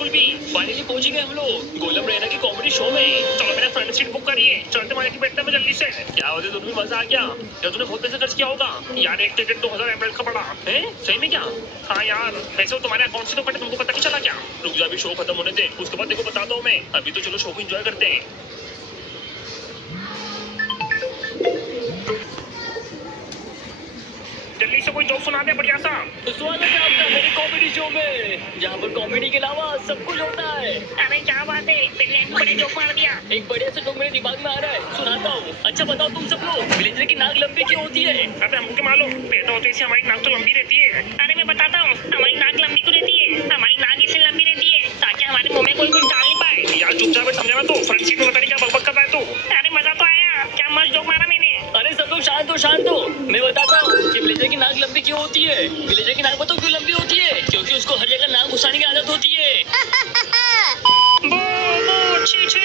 बिल्कुल भी। फाइनली पहुंच गए हम लोग गोलम रैना की कॉमेडी शो में। चलो मैंने फ्रंट सीट बुक करी है, चलते मारे बैठने में जल्दी से। क्या होते तुम्हें मजा आ गया? क्या तूने बहुत पैसे खर्च किया होगा यार? एक टिकट 2000 एमएल का पड़ा है। सही में क्या? हाँ यार, पैसे तुम्हारे अकाउंट से तो कटे, तुमको पता नहीं चला क्या? रुक जा, अभी शो खत्म होने दे, उसके बाद देखो बताता हूँ मैं। अभी तो चलो शो को एंजॉय करते हैं। जल्दी से कोई जोक सुना दे बढ़िया सा। तो स्वागत है आपका मेरे कॉमेडी शो में, जहाँ पर कॉमेडी के अलावा सब कुछ होता है। अरे क्या बात है, बड़े जोक मार दिया। एक बढ़िया से जोक मेरे दिमाग में आ रहा है, सुनाता हूँ। अच्छा बताओ तुम सब लोग, विलेजर की नाक लंबी क्यों होती है? अबे हमको क्या मालूम, पैदा होते से हमारी नाक तो लंबी रहती है। अरे मैं बताता हूँ, हमारी नाक लंबी क्यों रहती है। हमारी नाक इसलिए लंबी रहती है ताकि हमारे मुंह में कोई कुछ डाल नहीं पाए। यार चुपचाप बैठ, समझा ना? तो फ्रंट सीट में पता नहीं क्या बकबक कर रहा है तू। अरे मजा तो आया, क्या मस्त जोक मारा मैंने। अरे सब लोग शांत हो। मैं बताता हूँ कि विलेजर की नाक लंबी क्यों होती है। विलेजर की नाक बताओ क्यों लंबी होती है? क्योंकि उसको हर जगह नाक घुसाने की आदत होती है। बो छी छी,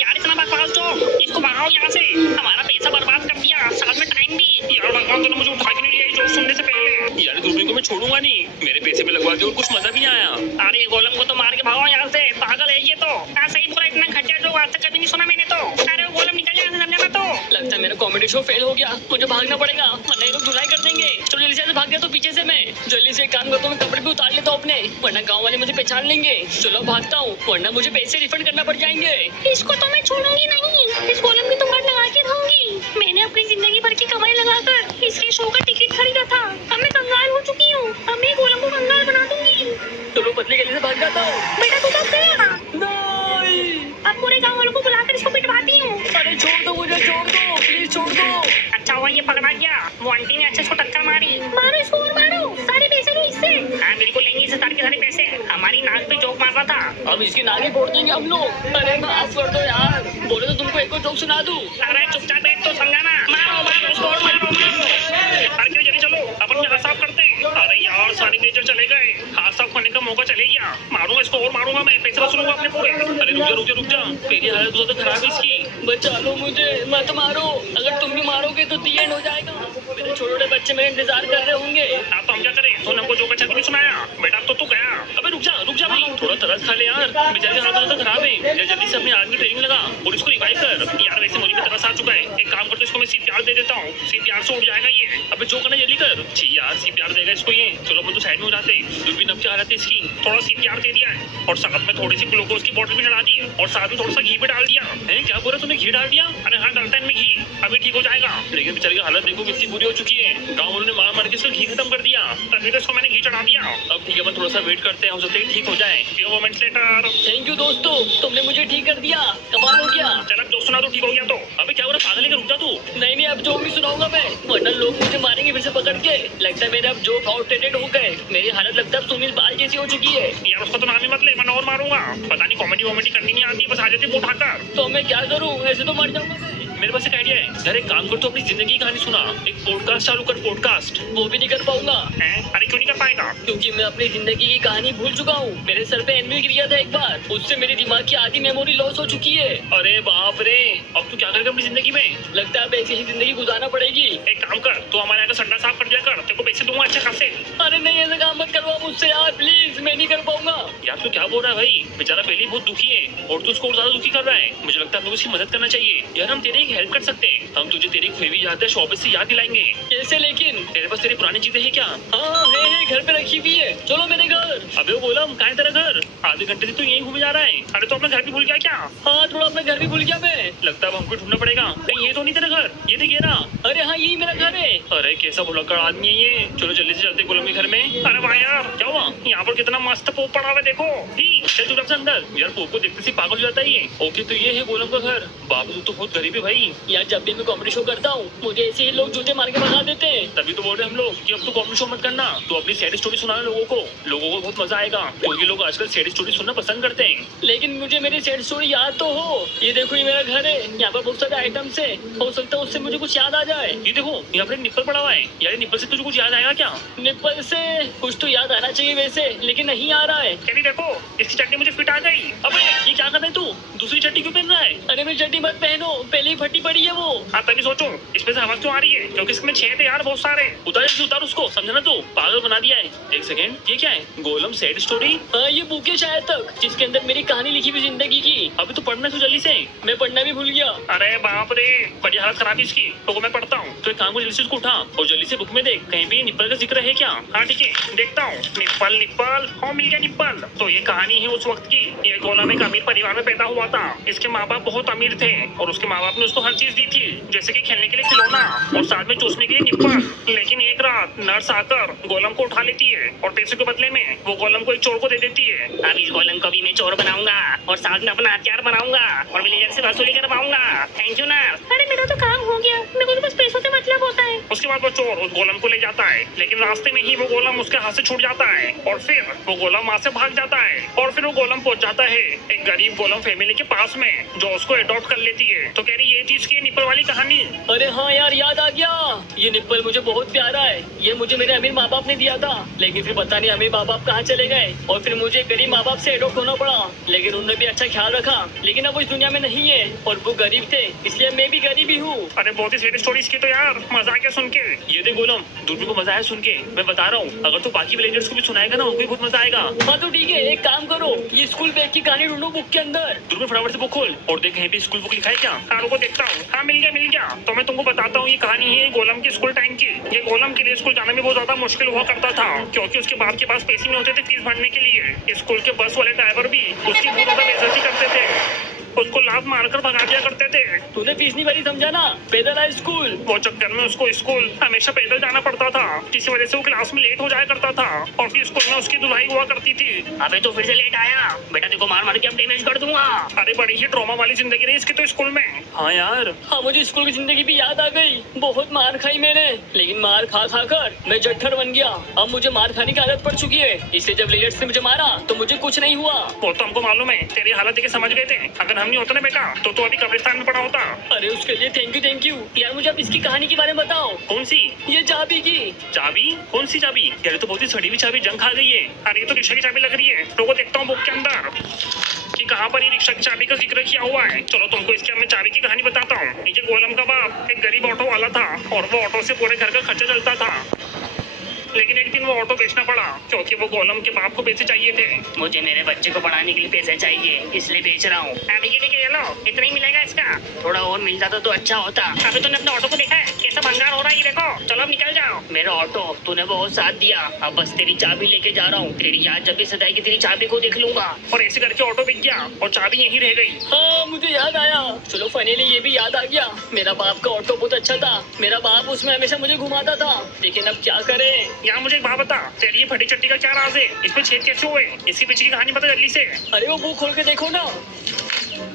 यार इतना बकवास जोक, इसको भगाओ यहाँ से। हमारा पैसा बर्बाद कर दिया, साथ में टाइम भी। यार भगवान, तूने मुझे उठा के नहीं लिया ये जोक सुनने से पहले। यार दूरबीन को मैं छोड़ूंगा नहीं, मेरे पैसे पे लगवा के और कुछ मजा भी नहीं आया। अरे गोलम को तो मार के भगाओ यहाँ से, पागल है ये तो। सही पूरा इतना घटिया जोक आज तक कभी नहीं सुना मैंने तो। अरे वो गोलम निकल जाए, समझा ना? तो लगता है मेरा कॉमेडी शो फेल हो गया, मुझे भागना पड़ेगा वरना ये लोग धुलाई कर देंगे। चलो जल्दी से भाग गया तो पीछे से मैं जल्दी से एक काम करता हूँ, कपड़े भी उतार लेता हूँ अपने, वरना गाँव वाले मुझे पहचान लेंगे। चलो भागता हूँ, वरना मुझे पैसे रिफंड करना पड़ जाएंगे। इसको तो मैं छोड़ूंगी नहीं, इस गोलम की तो गांड लगा के रहूंगी। मैंने अपनी जिंदगी भर की कमाई लगाकर इसके शो का टिकट खरीदा था, अब मैं कंगाल हो चुकी हूँ। अब मैं गोलम को कंगाल बना दूंगी। चलो पतली गली से भाग जाता हूँ। बेटा तू कब गया? नहीं, अब पूरे गाँव वालों को बुलाकर इसको पिटवाती हूँ। अरे छोड़ दो मुझे, छोड़ दो प्लीज, छोड़ दो। अच्छा हुआ ये पकड़ा गया, वो आंटी ने अच्छे से टक्कर मारी। मारो इसको और मारो, सारे पैसे लो इससे। हाँ बिल्कुल लेंगे इससे सारे के सारे पैसे। हमारी नाक पे जोक मार रहा था, अब इसकी नाक ही फोड़ देंगे हम लोग। अरे माफ कर दो यार, बोले तो तुमको एक और जोक सुना दूं। अरे चुपचाप बैठ तो, समझाना। मारो मारो इसको और मारो। अरे जल्दी चलो, अपन यहाँ साफ करते हैं। अरे यार सारे मेजर चले गए, हाथ साफ करने का मौका चले गया। मारूंगा इसको और मारूंगा, मैं पैसे वसूलूंगा अपने पूरे। अरे रुक जा, मेरी हालत तो खराब है इसकी। बचा लो मुझे, मत मारो। अगर तुम भी मारोगे तो दी एंड हो जाएगा। मेरे छोटे छोटे बच्चे मेरे इंतजार कर रहे होंगे। आप तो हम क्या करें, तो हमको जो अच्छा नहीं सुनाया बेटा। अब तो तू गया। अबे रुक जा भाई, थोड़ा तरस खा ले यार, बेचारे की हालत तो खराब है। जल्दी से अपनी आर्मी ट्रेनिंग लगा और इसको रिवाइव कर। यार वैसे मुझे भी तरस आ चुका है, एक काम करते इसको मैं सीपीआर दे देता हूँ, सीपीआर से उड़ जाएगा ये। अबे जो करना जल्दी कर। छी यार, सीपीआर देगा इसको ये। चलो अपन तो साइड में हो जाते हैं। दूरबीन अब क्या हालत है इसकी, थोड़ा सीपीआर दे दिया है और साथ में थोड़ी सी ग्लूकोज की बोतल भी चढ़ा दी और साथ में थोड़ा सा घी भी डाल दिया है। क्या बोला तूने, घी डाल दिया? अरे हाँ डालता है इनमें घी, अभी ठीक हो जाएगा। लेकिन बेचारे की हालत देखो कितनी बुरी हो चुकी है, गाँव वालों ने मार के इसका घी खत्म कर दिया, तभी तो इसको मैंने घी चढ़ा दिया। अब ठीक है, अपन थोड़ा सा वेट करते हैं, हो सकता है ठीक हो जाए। Few moments later. Thank you दोस्तों, तुमने मुझे ठीक कर दिया, कमाल हो गया। चल अब जोक सुना, तो ठीक हो गया तो। अबे क्या हो रहा पागल है, रुक जा तू। नहीं अब जोक नहीं सुनाऊंगा मैं, वरना लोग मुझे मारेंगे फिर से पकड़ के। लगता है मेरे अब जोक आउटडेटेड हो गए, मेरी हालत लगता है सुनील बाल जैसी हो चुकी है। यार उसका तो नाम ही मत ले, मैं और मारूंगा। पता नहीं कॉमेडी वॉमेडी करनी नहीं आती, बस आ जाती मुंह उठाकर। तो मैं क्या करूँ, ऐसे तो मर जाऊंगा मैं। मेरे पास एक आइडिया है यार, एक काम कर, तो अपनी जिंदगी की कहानी सुना, एक पॉडकास्ट चालू कर, पॉडकास्ट। वो भी नहीं कर पाऊंगा। अरे क्यों नहीं कर पाएगा? क्योंकि मैं अपनी जिंदगी की कहानी भूल चुका हूँ। मेरे सर पे एनिमल गिर गया था एक बार, उससे मेरे दिमाग की आधी मेमोरी लॉस हो चुकी है। अरे बाप रे, अब तू क्या करेगा अपनी जिंदगी में? लगता है अब ऐसी ही जिंदगी गुजारना पड़ेगी। एक काम कर, तू हमारे यहाँ का संडा साफ कर दिया कर, तेरे को पैसे दूंगा अच्छे खासे। अरे नहीं ऐसा काम मत करवा मुझसे यार, प्लीज, मैं नहीं कर पाऊंगा। यार तू क्या बोल रहा है भाई, बेचारा पहले ही बहुत दुखी है और तू उसको और ज्यादा दुखी कर रहा है। मुझे लगता है हम लोग उसकी मदद करना चाहिए। यार हम तेरी एक हेल्प कर सकते हैं, हम तुझे तेरी खोई हुई यादें शॉप से याद दिलाएंगे। कैसे लेकिन? तेरे पास तेरी पुरानी चीजें हैं क्या? हाँ है, घर पे रखी हुई है, चलो मेरे घर। अबे वो बोला कहाँ है तेरा घर? आधे घंटे से तू यहीं घूमे जा रहा है। अरे तो अपना घर भी भूल गया क्या? हाँ थोड़ा अपना घर भी भूल गया मैं। लगता है अब हमको ढूंढना पड़ेगा। कहीं ये तो नहीं तेरा घर? ये देख रहा। अरे हाँ यही मेरा घर है। अरे कैसा भुलक्कड़ आदमी है ये। चलो जल्दी से चलते गोलम के घर में। अरे भाई यार क्या हुआ, यहाँ पर कितना मस्त पोप पड़ा हुआ है देखो। चल चुपचाप से अंदर। यार पोप को देखते से पागल हो जाता है ये। ओके तो ये है गोलम का घर। बाबू तो बहुत गरीब है भाई। यार जब भी मैं कॉमेडी शो करता हूँ मुझे ऐसे ही लोग जूते मार के भगा देते हैं। तभी तो बोल रहे हम लोग कि अब तो कॉमेडी शो मत करना, तो अपनी सैड स्टोरी सुनाना लोगों को बहुत मजा आएगा, क्योंकि लोग आजकल सैड स्टोरी सुनना पसंद करते हैं। लेकिन मुझे मेरी सैड स्टोरी याद तो हो। ये देखो ये मेरा घर है, यहाँ पर बहुत सारे आइटम्स है, हो सकता है उससे मुझे कुछ याद आ जाए। ये देखो यहाँ पर एक निप्पल पड़ा हुआ है। यार निप्पल से तुझे कुछ याद आएगा क्या? निप्पल से कुछ तो याद आना चाहिए वैसे, लेकिन नहीं आ रहा है। कहती देखो इसकी चटनी मुझे फिट आ गई। अबे ये क्या कर रहा है तू, दूसरी चटनी क्यों पहन रहा है? अरे मेरी चड्डी मत पहनो, पहले ही फट फटी पड़ी है वो। हाँ तभी सोचो इसमें से हवा क्यों आ रही है, क्योंकि इसमें छेद है यार बहुत सारे। उतार जल्दी उतार उसको, समझा ना तू, पागल बना दिया है। एक सेकंड, ये क्या है? गोलम सैड स्टोरी। हाँ ये बुक है शायद तक, जिसके अंदर मेरी कहानी लिखी हुई जिंदगी की। अभी तो पढ़ना क्यों जल्दी से? मैं पढ़ना भी भूल गया। अरे बाप रे, बड़ी हालत खराब है इसकी। तो मैं पढ़ता हूँ, तो एक काम को जल्दी से उसको उठा और जल्दी से बुक में देख, कहीं भी निप्पल का जिक्र है क्या? हाँ ठीक है देखता हूँ। निप्पल निप्पल, हाँ मिल गया निप्पल। तो ये कहानी है उस वक्त की। ये गोलम एक अमीर परिवार में पैदा हुआ था। इसके माँ बाप बहुत अमीर थे और उसके माँ बाप ने उसको हर चीज दी थी, जैसे कि खेलने के लिए खिलौना और साथ में चूसने के लिए निप्पल। लेकिन एक रात नर्स आकर गोलम को उठा लेती है और पैसे के बदले में वो गोलम को एक चोर को दे देती है। अब इस गोलम को भी मैं चोर बनाऊंगा और साथ में अपना हथियार बनाऊंगा और विलेजर से वसूली कर पाऊंगा। Thank you nurse. अरे मेरा तो काम हो गया, मेरे को तो बस पैसों से मतलब होता है। उसके बाद वो चोर उस गोलम को ले जाता है, लेकिन रास्ते में ही वो गोलम उसके हाथ से छूट जाता है और फिर वो गोलम वहाँ से भाग जाता है। और फिर वो गोलम पहुंच जाता है एक गरीब गोलम फैमिली के पास में, जो उसको अडॉप्ट कर लेती है। तो कह रही ये थी इसकी निप्पल वाली कहानी। अरे हाँ यार याद आ गया, ये निप्पल मुझे बहुत प्यारा है। ये मुझे मेरे अमीर माँ बाप ने दिया था, लेकिन फिर पता नहीं अमीर माँ बाप कहाँ चले गए और फिर मुझे गरीब माँ बाप से अडॉप्ट होना पड़ा। लेकिन उन्होंने भी अच्छा ख्याल रखा, लेकिन अब वो इस दुनिया में नहीं है और वो गरीब थे, इसलिए मैं भी गरीब ही हूँ। अरे बहुत ही सैड स्टोरी इसकी तो यार, मजा आ गया सुन के। ये देख गोलम, दूरबीन को मजा आया सुन के। मैं बता रहा हूँ, अगर तू बाकी विलेजर्स को भी सुनाएगा ना, उनको भी बहुत मजा आएगा। हाँ तो ठीक है, एक काम करो, ये स्कूल बैग की कहानी ढूंढो बुक के अंदर। दूरबीन फटाफट से बुक खोल और देख कहीं पे स्कूल बुक लिखा है क्या। हाँ रुको देखता हूँ। हाँ मिल गया। तो मैं तुमको बताता हूँ, ये कहानी है गोलम की स्कूल टाइम की। ये गोलम के लिए स्कूल जाने में बहुत ज्यादा मुश्किल हुआ करता था, क्योंकि उसके बाप के पास पैसे नहीं होते थे फीस भरने के लिए। स्कूल के बस वाले ड्राइवर भी उसकी बहुत ज्यादा बेइज्जती करते थे, उसको लात मारकर भगा दिया करते थे। तूने फीस नहीं भरी समझा ना, पैदल आए स्कूल। वो चक्कर में उसको स्कूल हमेशा पैदल जाना पड़ता था, जिसकी वजह से वो क्लास में लेट हो जाया करता था और फिर स्कूल में उसकी धुलाई हुआ करती थी। अबे तो फिर से लेट आया बेटा, देखो मार मार के अब डैमेज कर दूंगा। अरे बड़ी ही ट्रॉमा वाली जिंदगी रही इसकी तो स्कूल में। हाँ यार, हाँ मुझे स्कूल की जिंदगी भी याद आ गई। बहुत मार खाई मैंने, लेकिन मार खा कर मैं जट्ठर बन गया। अब मुझे मार खाने की आदत पड़ चुकी है, इसलिए जब लेजर्स ने मुझे मारा तो मुझे कुछ नहीं हुआ। वो तो हमको मालूम है, तेरी हालत देख के समझ गए थे। अगर हम नहीं होते ना बेटा, तो तू अभी कब्रिस्तान में पड़ा होता। अरे उसके लिए थैंक यू यार। मुझे अब इसकी कहानी के बारे में बताओ। कौन सी? ये चाबी की। चाबी? कौन सी चाबी यार? तो बहुत ही सड़ी हुई चाबी जंग खा गई है। अरे ये तो रिक्शा की चाबी लग रही है। तो देखता हूँ बुक के अंदर कि कहाँ पर ये रिक्शा की चाबी का जिक्र किया हुआ है। चलो तुमको इसके मैं चाबी की कहानी बताता हूँ। नीचे गोलम का बाप एक गरीब ऑटो वाला था और वो ऑटो से पूरे घर का खर्चा चलता था, लेकिन एक दिन वो ऑटो बेचना पड़ा क्योंकि वो गोलम के बाप को पैसे चाहिए थे। मुझे मेरे बच्चे को पढ़ाने के लिए पैसे चाहिए, इसलिए बेच रहा हूँ। अभी ये देखिए, लो इतना ही मिलेगा इसका, थोड़ा और मिल जाता तो अच्छा होता। अभी तूने अपने ऑटो को देखा है कैसा भंगार हो रहा है, ये देखो। चलो अब निकल जाओ। मेरा ऑटो तूने बहुत साथ दिया, अब बस तेरी चाबी लेके जा रहा हूँ। तेरी याद जब भी सताएगी तेरी चाबी को देख लूंगा। और ऐसे करके ऑटो बिक गया और चाबी यहीं रह गई। हाँ मुझे याद आया, चलो फाइनली ये भी याद आ गया। मेरा बाप का ऑटो बहुत अच्छा था, मेरा बाप उसमें हमेशा मुझे घुमाता था, लेकिन अब क्या करें। यार मुझे एक बात बता, तेरी ये फटी चट्टी का क्या राज है? इसमें छेद कैसे हुए? इसके पीछे की कहानी बता जल्दी से। अरे वो बुक खोल के देखो ना।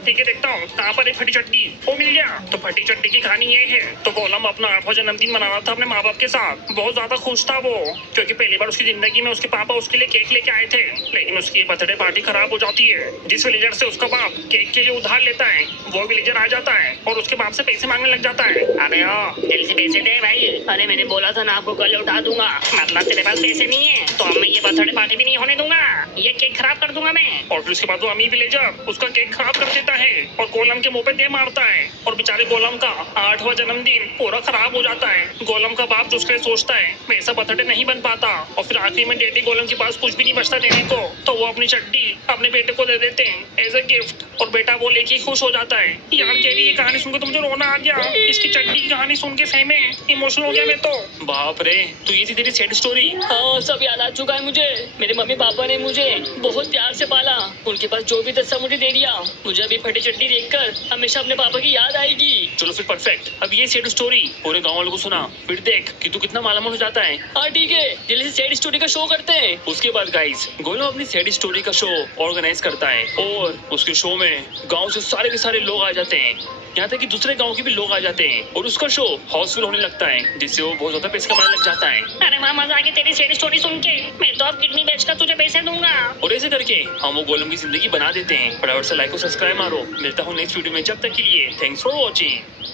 ठीक है देखता हूँ, कहाँ पर एक फटी चट्टी? वो मिल गया। तो फटी चट्टी की कहानी ये है, तो गोलम अपना 8वां जन्मदिन मना रहा था अपने माँ बाप के साथ। बहुत ज्यादा खुश था वो, क्योंकि पहली बार उसकी जिंदगी में उसके पापा उसके लिए केक लेके आए थे। लेकिन उसकी बर्थडे पार्टी खराब हो जाती है। जिस विलेजर से उसका बाप केक के लिए उधार लेता है, वो विलेजर आ जाता है और उसके बाप से पैसे मांगने लग जाता है। अबे ओ जल्दी से पैसे दे भाई। अरे मैंने बोला था ना आपको कल उठा दूंगा, मतलब तेरे पास पैसे नहीं है तो अब मैं ये बर्थडे पार्टी भी नहीं होने दूंगा, ये केक खराब कर दूंगा मैं। और फिर उसके बाद वो अमीर विलेजर उसका केक खराब कर देता है और गोलम के मुंह पे दे मारता है और बेचारे गोलम का 8वां जन्मदिन पूरा खराब हो जाता है। गोलम का बाप जो उसके लिए सोचता है मैं ऐसा बर्थडे नहीं बन पाता, और फिर आखिर में डेटी गोलम के पास कुछ भी नहीं बचता देने को, तो वो अपनी चड्डी अपने बेटे को दे देते हैं एज अ गिफ्ट और बेटा वो लेके खुश हो जाता है। यार केरी ये कहानी सुनकर तो मुझे रोना आ गया। इसकी चड्डी की कहानी सुन के सही में इमोशनल हो गया मैं तो। बाप रे, तो ये थी तेरी सैड स्टोरी? हाँ सब याद आ चुका है मुझे। मेरे मम्मी पापा ने मुझे बहुत प्यार से पाला, उनके पास जो भी था सब मुझे दे दिया। मुझे अभी फटी चट्टी देखकर हमेशा अपने पापा की याद आएगी। चलो फिर परफेक्ट, अब ये सैड स्टोरी पूरे गांव वालों को सुना, फिर देख कि तू कितना मालामाल हो जाता है। हाँ ठीक है, जल्दी से सैड स्टोरी का शो करते हैं। उसके बाद गाइस गोलम अपनी सैड स्टोरी का शो ऑर्गेनाइज करता है और उसके शो में गांव से सारे के सारे लोग आ जाते हैं, यहाँ तक कि दूसरे गांव के भी लोग आ जाते हैं और उसका शो हाउसफुल होने लगता है, जिससे वो बहुत ज्यादा पैसे कमाने लग जाता है। अरे वाह मजा आ गया तेरी सैड स्टोरी सुन के। मैं तो अब किडनी बेचकर तुझे पैसे दूंगा। और ऐसे करके हम वो गोलम की जिंदगी बना देते हैं। फटाफट से लाइक और सब्सक्राइब मारो। मिलता हूँ नेक्स्ट वीडियो में, जब तक के लिए थैंक्स फॉर वॉचिंग।